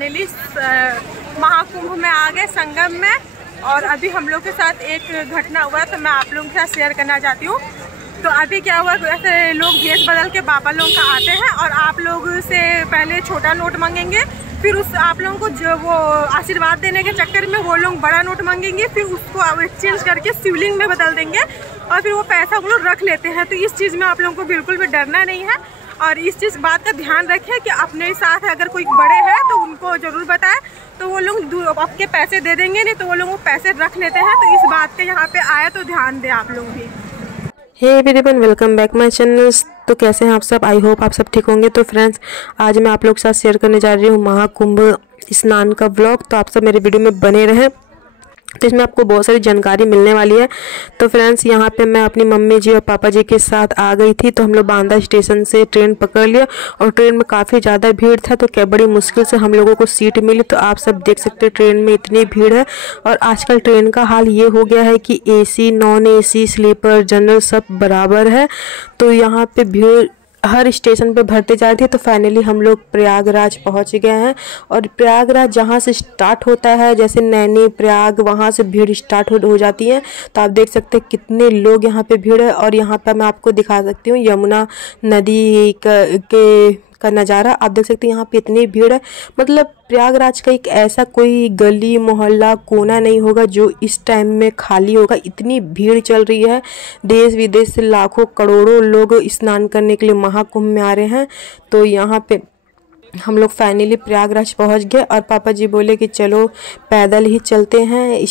Finally Mahakumbh में आ गए, संगम में। और अभी हम लोग के साथ एक घटना हुआ तो मैं आप लोगों के साथ शेयर करना चाहती हूँ। तो अभी क्या हुआ, ऐसे लोग भेष बदल के बाबा लोगों का आते हैं और आप लोग से पहले छोटा नोट मांगेंगे, फिर उस आप लोगों को जो वो आशीर्वाद देने के चक्कर में वो लोग बड़ा नोट मांगेंगे, फिर उसको एक्सचेंज करके शिवलिंग में बदल देंगे और फिर वो पैसा वो लोग रख लेते हैं। तो इस चीज़ में आप लोगों को बिल्कुल भी डरना नहीं है और इस चीज़ बात का ध्यान रखें कि अपने साथ अगर कोई बड़े हैं तो उनको ज़रूर बताएं, तो वो लोग आपके पैसे दे देंगे, नहीं तो वो लोग वो पैसे रख लेते हैं। तो इस बात के यहाँ पे आए तो ध्यान दें आप लोग भी। Hey everyone, welcome back my channel. तो कैसे हैं आप सब? आई होप आप सब ठीक होंगे। तो फ्रेंड्स, आज मैं आप लोग के साथ शेयर करने जा रही हूँ महाकुंभ स्नान का व्लॉग। तो आप सब मेरे वीडियो में बने रहें, तो इसमें आपको बहुत सारी जानकारी मिलने वाली है। तो फ्रेंड्स, यहाँ पे मैं अपनी मम्मी जी और पापा जी के साथ आ गई थी। तो हम लोग बांदा स्टेशन से ट्रेन पकड़ लिया और ट्रेन में काफ़ी ज़्यादा भीड़ था, तो क्या बड़ी मुश्किल से हम लोगों को सीट मिली। तो आप सब देख सकते हैं ट्रेन में इतनी भीड़ है। और आजकल ट्रेन का हाल ये हो गया है कि AC, non AC, sleeper, general सब बराबर है। तो यहाँ पे भीड़ हर स्टेशन पे भरते जा रही थी। तो फाइनली हम लोग प्रयागराज पहुंच गए हैं। और प्रयागराज जहां से स्टार्ट होता है, जैसे नैनी प्रयाग, वहां से भीड़ स्टार्ट हो जाती है। तो आप देख सकते हैं कितने लोग यहाँ पे भीड़ है। और यहाँ पे मैं आपको दिखा सकती हूँ यमुना नदी का नज़ारा। आप देख सकते हैं यहाँ पे इतनी भीड़ है। मतलब प्रयागराज का एक ऐसा कोई गली मोहल्ला कोना नहीं होगा जो इस टाइम में खाली होगा। इतनी भीड़ चल रही है, देश विदेश से लाखों करोड़ों लोग स्नान करने के लिए महाकुंभ में आ रहे हैं। तो यहाँ पे हम लोग फाइनली प्रयागराज पहुँच गए और पापा जी बोले कि चलो पैदल ही चलते हैं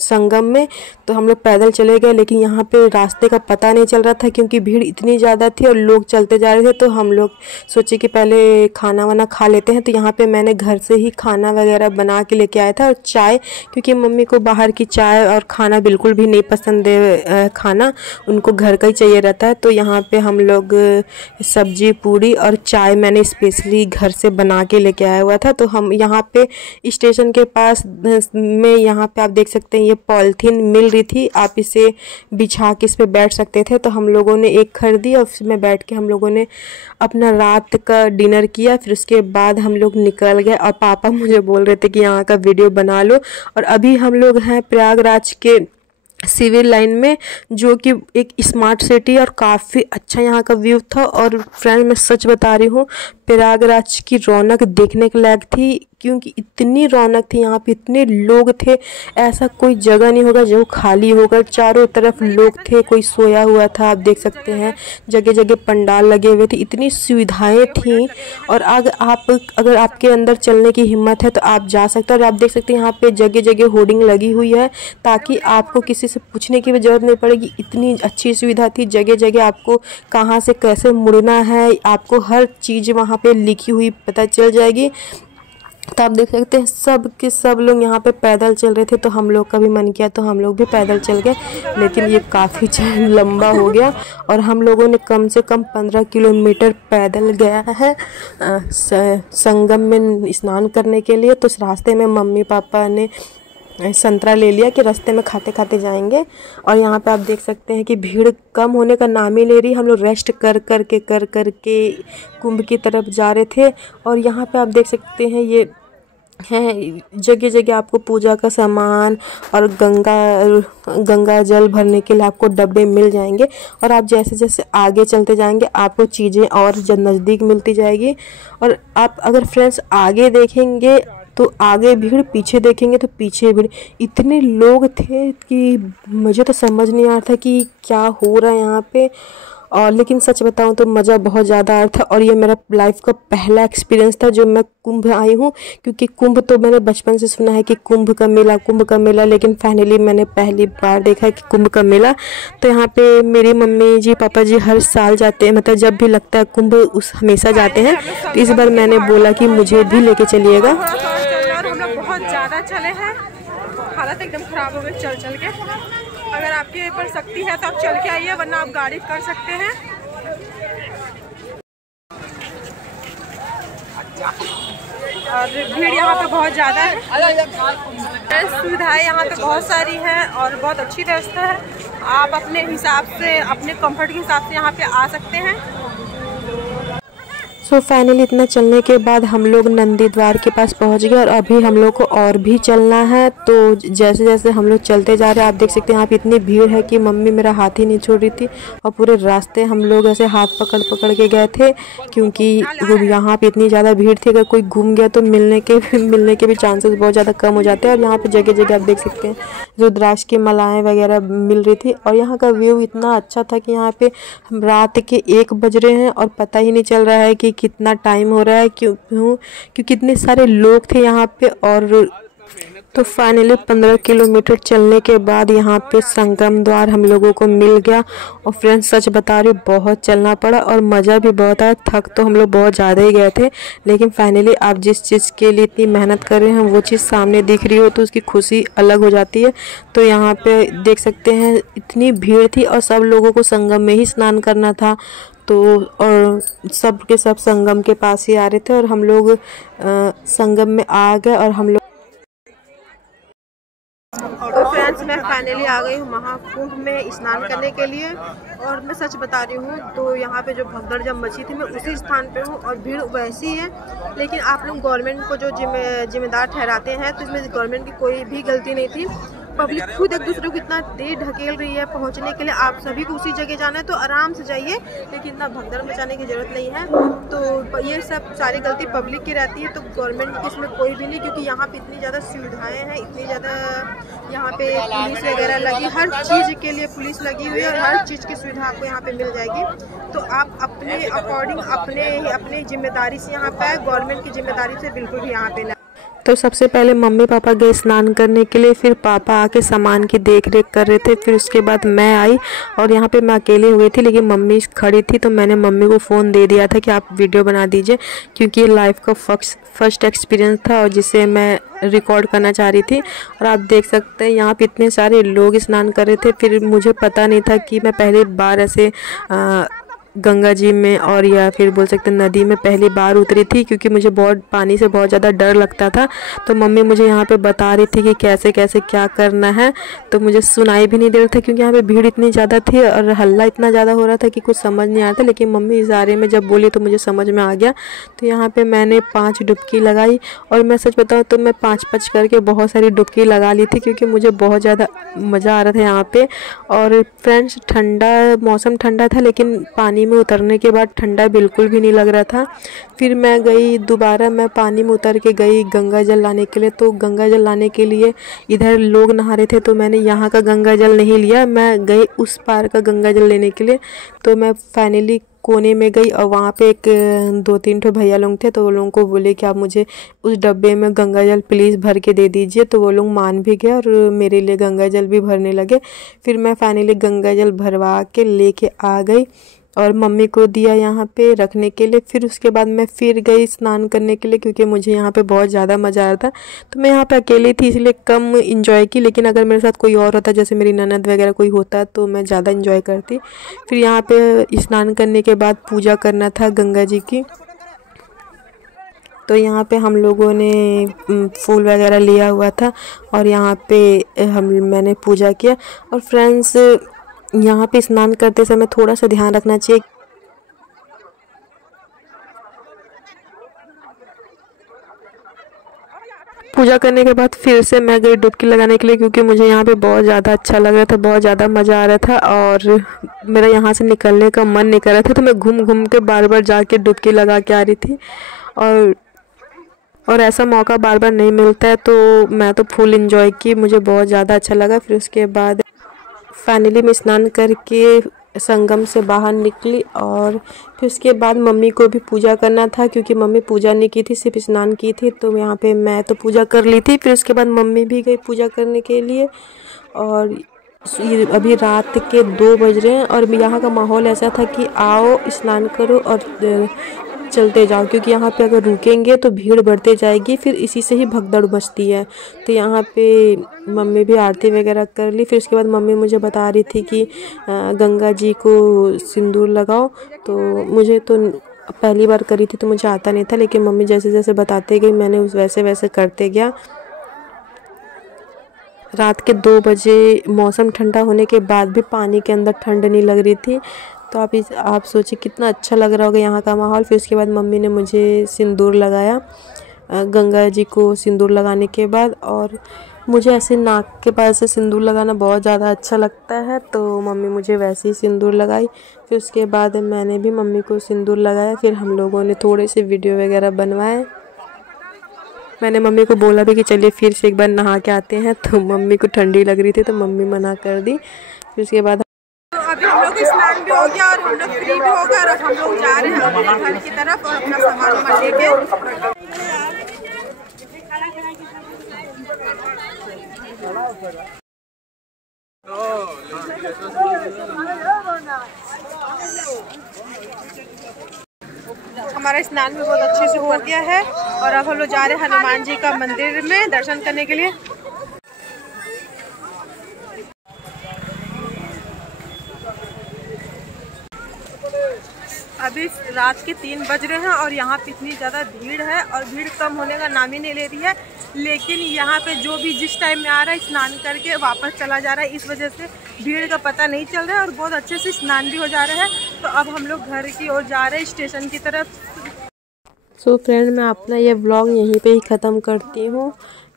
संगम में। तो हम लोग पैदल चले गए, लेकिन यहाँ पे रास्ते का पता नहीं चल रहा था क्योंकि भीड़ इतनी ज़्यादा थी और लोग चलते जा रहे थे। तो हम लोग सोचे कि पहले खाना वाना खा लेते हैं। तो यहाँ पे मैंने घर से ही खाना वगैरह बना के लेके आया था और चाय, क्योंकि मम्मी को बाहर की चाय और खाना बिल्कुल भी नहीं पसंद है, खाना उनको घर का ही चाहिए रहता है। तो यहाँ पे हम लोग सब्जी पूड़ी और चाय मैंने स्पेशली घर से बना के लेके आया हुआ था। तो हम यहाँ पे स्टेशन के पास में, यहाँ पे आप देख सकते हैं ये पॉलीथीन मिल रही थी, आप इसे बिछा के इस पे बैठ सकते थे। तो हम लोगों ने एक खरीदी और उसमें बैठ के हम लोगों ने अपना रात का डिनर किया। फिर उसके बाद हम लोग निकल गए और पापा मुझे बोल रहे थे कि यहाँ का वीडियो बना लो। और अभी हम लोग हैं प्रयागराज के सिविल लाइन में, जो कि एक स्मार्ट सिटी और काफ़ी अच्छा यहाँ का व्यू था। और फ्रेंड, मैं सच बता रही हूँ, प्रयागराज की रौनक देखने के लायक थी, क्योंकि इतनी रौनक थी यहाँ पे, इतने लोग थे। ऐसा कोई जगह नहीं होगा जो खाली होगा, चारों तरफ लोग थे, कोई सोया हुआ था। आप देख सकते हैं जगह जगह पंडाल लगे हुए थे, इतनी सुविधाएं थी। और अगर आपके अंदर चलने की हिम्मत है तो आप जा सकते हैं। और आप देख सकते हैं यहाँ पे जगह जगह होर्डिंग लगी हुई है ताकि आपको किसी से पूछने की भी जरूरत नहीं पड़ेगी। इतनी अच्छी सुविधा थी, जगह जगह आपको कहाँ से कैसे मुड़ना है, आपको हर चीज़ वहाँ पे लिखी हुई पता चल जाएगी। तो आप देख सकते हैं सब के सब लोग यहाँ पे पैदल चल रहे थे। तो हम लोग का भी मन किया तो हम लोग भी पैदल चल गए, लेकिन ये काफ़ी लंबा हो गया और हम लोगों ने कम से कम 15 किलोमीटर पैदल गया है संगम में स्नान करने के लिए। तो इस रास्ते में मम्मी पापा ने संतरा ले लिया कि रास्ते में खाते खाते जाएंगे। और यहाँ पे आप देख सकते हैं कि भीड़ कम होने का नाम ही ले रही। हम लोग रेस्ट कर कर के कुंभ की तरफ जा रहे थे। और यहाँ पे आप देख सकते हैं ये हैं जगह जगह आपको पूजा का सामान और गंगा जल भरने के लिए आपको डब्बे मिल जाएंगे। और आप जैसे जैसे आगे चलते जाएंगे आपको चीज़ें और नज़दीक मिलती जाएगी। और आप अगर फ्रेंड्स आगे देखेंगे तो आगे भीड़, पीछे देखेंगे तो पीछे भीड़। इतने लोग थे कि मुझे तो समझ नहीं आ रहा था कि क्या हो रहा है यहाँ पे। और लेकिन सच बताऊं तो मज़ा बहुत ज़्यादा आया था। और ये मेरा लाइफ का पहला एक्सपीरियंस था जो मैं कुंभ आई हूँ, क्योंकि कुंभ तो मैंने बचपन से सुना है कि कुंभ का मेला, लेकिन फाइनली मैंने पहली बार देखा है कि कुंभ का मेला। तो यहाँ पे मेरी मम्मी जी पापा जी हर साल जाते हैं, मतलब जब भी लगता है कुंभ हमेशा जाते हैं। तो इस बार मैंने बोला कि मुझे भी लेके चलिएगा। हम लोग बहुत ज़्यादा चले हैं, हालत एकदम ख़राब हो गई चल चल के। अगर आपके ऊपर शक्ति है तो आप चल के आइए, वरना आप गाड़ी कर सकते हैं। और भीड़ यहाँ पे बहुत ज़्यादा है। सुविधाएं यहाँ पे बहुत सारी हैं और बहुत अच्छी व्यवस्था है। आप अपने हिसाब से, अपने कंफर्ट के हिसाब से यहाँ पे आ सकते हैं। सो फाइनली इतना चलने के बाद हम लोग नंदी द्वार के पास पहुंच गए और अभी हम लोग को और भी चलना है। तो जैसे जैसे हम लोग चलते जा रहे हैं, आप देख सकते हैं यहाँ पे इतनी भीड़ है कि मम्मी मेरा हाथ ही नहीं छोड़ रही थी और पूरे रास्ते हम लोग ऐसे हाथ पकड़ पकड़ के गए थे, क्योंकि यहाँ पे इतनी ज़्यादा भीड़ थी। अगर कोई घूम गया तो मिलने के भी चांसेस बहुत ज़्यादा कम हो जाते हैं। और यहाँ पर जगह जगह आप देख सकते हैं रुद्राक्ष की मालाएँ वगैरह मिल रही थी। और यहाँ का व्यू इतना अच्छा था कि यहाँ पे रात के 1 बज रहे हैं और पता ही नहीं चल रहा है कि कितना टाइम हो रहा है, क्योंकि कितने सारे लोग थे यहाँ पे। और तो फाइनली 15 किलोमीटर चलने के बाद यहाँ पे संगम द्वार हम लोगों को मिल गया। और फ्रेंड्स सच बता रही हूँ, बहुत चलना पड़ा और मज़ा भी बहुत आया। थक तो हम लोग बहुत ज़्यादा ही गए थे, लेकिन फाइनली आप जिस चीज़ के लिए इतनी मेहनत कर रहे हैं वो चीज़ सामने दिख रही हो तो उसकी खुशी अलग हो जाती है। तो यहाँ पे देख सकते हैं इतनी भीड़ थी और सब लोगों को संगम में ही स्नान करना था। तो और सब के सब संगम के पास ही आ रहे थे और हम लोग संगम में आ गए। और हम लोग तो फ्रेंड्स मैं फाइनली आ गई हूँ महाकुंभ में स्नान करने के लिए। और मैं सच बता रही हूँ, तो यहाँ पे जो भगदड़ जब मची थी मैं उसी स्थान पे हूँ और भीड़ वैसी है। लेकिन आप लोग गवर्नमेंट को जो जिम्मेदार ठहराते हैं, तो इसमें गवर्नमेंट की कोई भी गलती नहीं थी। पब्लिक खुद एक दूसरे को इतना देर ढकेल रही है पहुंचने के लिए। आप सभी को उसी जगह जाना है तो आराम से जाइए, लेकिन इतना भगदड़ मचाने की ज़रूरत नहीं है। तो ये सब सारी गलती पब्लिक की रहती है, तो गवर्नमेंट की इसमें कोई भी नहीं, क्योंकि यहाँ पे इतनी ज़्यादा सुविधाएं हैं, इतनी ज़्यादा यहाँ पे पुलिस वगैरह लगी, हर चीज़ के लिए पुलिस लगी हुई है और हर चीज़ की सुविधा आपको यहाँ पे मिल जाएगी। तो आप अपने अकॉर्डिंग अपने जिम्मेदारी से यहाँ पे आए, गवर्नमेंट की जिम्मेदारी से बिल्कुल भी यहाँ पे ना। तो सबसे पहले मम्मी पापा गए स्नान करने के लिए, फिर पापा आके सामान की देख रेख कर रहे थे। फिर उसके बाद मैं आई और यहाँ पे मैं अकेले हुई थी, लेकिन मम्मी खड़ी थी तो मैंने मम्मी को फ़ोन दे दिया था कि आप वीडियो बना दीजिए, क्योंकि ये लाइफ का फर्स्ट एक्सपीरियंस था और जिसे मैं रिकॉर्ड करना चाह रही थी। और आप देख सकते हैं यहाँ पे इतने सारे लोग स्नान कर रहे थे। फिर मुझे पता नहीं था कि मैं पहली बार ऐसे गंगा जी में और या फिर बोल सकते हैं नदी में पहली बार उतरी थी, क्योंकि मुझे बहुत पानी से बहुत ज़्यादा डर लगता था। तो मम्मी मुझे यहाँ पे बता रही थी कि कैसे कैसे क्या करना है, तो मुझे सुनाई भी नहीं दे रहा था क्योंकि यहाँ पे भीड़ इतनी ज़्यादा थी और हल्ला इतना ज़्यादा हो रहा था कि कुछ समझ नहीं आता। लेकिन मम्मी इशारे में जब बोली तो मुझे समझ में आ गया। तो यहाँ पर मैंने 5 डुबकी लगाई और मैं सच बताऊँ तो मैं 5-5 करके बहुत सारी डुबकी लगा ली थी, क्योंकि मुझे बहुत ज़्यादा मज़ा आ रहा था यहाँ पर। और फ्रेंड्स मौसम ठंडा था, लेकिन पानी में उतरने के बाद ठंडा बिल्कुल भी नहीं लग रहा था। फिर मैं गई दोबारा, मैं पानी में उतर के गई गंगा जल लाने के लिए। तो गंगा जल लाने के लिए इधर लोग नहा रहे थे, तो मैंने यहाँ का गंगा जल नहीं लिया, मैं गई उस पार का गंगा जल लेने के लिए। तो मैं फाइनली कोने में गई और वहाँ पे एक 2-3 ठो भैया लोग थे, तो वो लोगों को बोले कि आप मुझे उस डब्बे में गंगा जल प्लीज़ भर के दे दीजिए। तो वो लोग मान भी गए और मेरे लिए गंगा जल भी भरने लगे। फिर मैं फाइनली गंगा जल भरवा के लेके आ गई और मम्मी को दिया यहाँ पे रखने के लिए। फिर उसके बाद मैं फिर गई स्नान करने के लिए, क्योंकि मुझे यहाँ पे बहुत ज़्यादा मज़ा आ रहा था। तो मैं यहाँ पे अकेली थी इसलिए कम इंजॉय की, लेकिन अगर मेरे साथ कोई और होता, जैसे मेरी ननद वगैरह कोई होता, तो मैं ज़्यादा इंजॉय करती। फिर यहाँ पे स्नान करने के बाद पूजा करना था गंगा जी की। तो यहाँ पे हम लोगों ने फूल वगैरह लिया हुआ था और यहाँ पे मैंने पूजा किया। और फ्रेंड्स यहाँ पे स्नान करते समय थोड़ा सा ध्यान रखना चाहिए। पूजा करने के बाद फिर से मैं गई डुबकी लगाने के लिए, क्योंकि मुझे यहाँ पे बहुत ज़्यादा अच्छा लग रहा था, बहुत ज़्यादा मज़ा आ रहा था और मेरा यहाँ से निकलने का मन नहीं कर रहा था। तो मैं घूम घूम के बार बार जाके डुबकी लगा के आ रही थी और ऐसा मौका बार बार नहीं मिलता है। तो मैं तो फुल एंजॉय की, मुझे बहुत ज़्यादा अच्छा लगा। फिर उसके बाद फाइनली मैं स्नान करके संगम से बाहर निकली और फिर उसके बाद मम्मी को भी पूजा करना था, क्योंकि मम्मी पूजा नहीं की थी, सिर्फ स्नान की थी। तो यहाँ पे मैं तो पूजा कर ली थी। फिर उसके बाद मम्मी भी गई पूजा करने के लिए। और अभी रात के 2 बज रहे हैं और यहाँ का माहौल ऐसा था कि आओ स्नान करो और चलते जाओ, क्योंकि यहाँ पे अगर रुकेंगे तो भीड़ बढ़ते जाएगी, फिर इसी से ही भगदड़ मचती है। तो यहाँ पे मम्मी भी आरती वगैरह कर ली। फिर उसके बाद मम्मी मुझे बता रही थी कि गंगा जी को सिंदूर लगाओ। तो मुझे तो पहली बार करी थी तो मुझे आता नहीं था, लेकिन मम्मी जैसे जैसे बताते गई मैंने उस वैसे वैसे करते गया। रात के 2 बजे मौसम ठंडा होने के बाद भी पानी के अंदर ठंड नहीं लग रही थी। तो आप सोचिए कितना अच्छा लग रहा होगा यहाँ का माहौल। फिर उसके बाद मम्मी ने मुझे सिंदूर लगाया गंगा जी को सिंदूर लगाने के बाद, और मुझे ऐसे नाक के पास से सिंदूर लगाना बहुत ज़्यादा अच्छा लगता है, तो मम्मी मुझे वैसे ही सिंदूर लगाई। फिर उसके बाद मैंने भी मम्मी को सिंदूर लगाया। फिर हम लोगों ने थोड़े से वीडियो वगैरह बनवाए। मैंने मम्मी को बोला भी कि चलिए फिर से एक बार नहा के आते हैं, तो मम्मी को ठंडी लग रही थी तो मम्मी मना कर दी। फिर उसके बाद अभी हम लोग स्नान भी हो गया और हम लोग फ्री भी हो गए, और हम लोग जा रहे हैं अपने घर की तरफ और अपना सामान लेके। हमारा स्नान भी बहुत अच्छे से हो गया है और अब हम लोग जा रहे हैं हनुमान जी का मंदिर में दर्शन करने के लिए। अभी रात के 3 बज रहे हैं और यहाँ पे इतनी ज़्यादा भीड़ है और भीड़ कम होने का नाम ही नहीं ले रही है। लेकिन यहाँ पे जो भी जिस टाइम में आ रहा है स्नान करके वापस चला जा रहा है, इस वजह से भीड़ का पता नहीं चल रहा है और बहुत अच्छे से स्नान भी हो जा रहा है। तो अब हम लोग घर की ओर जा रहे हैं स्टेशन की तरफ। सो फ्रेंड, मैं अपना ये व्लॉग यहीं पे ही ख़त्म करती हूँ,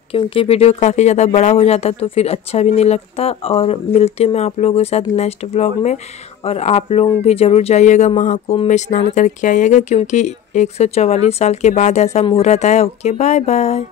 क्योंकि वीडियो काफ़ी ज़्यादा बड़ा हो जाता तो फिर अच्छा भी नहीं लगता। और मिलती हूँ मैं आप लोगों के साथ नेक्स्ट व्लॉग में। और आप लोग भी ज़रूर जाइएगा, महाकुंभ में स्नान करके आइएगा, क्योंकि 144 साल के बाद ऐसा मुहूर्त आया। Okay, bye bye.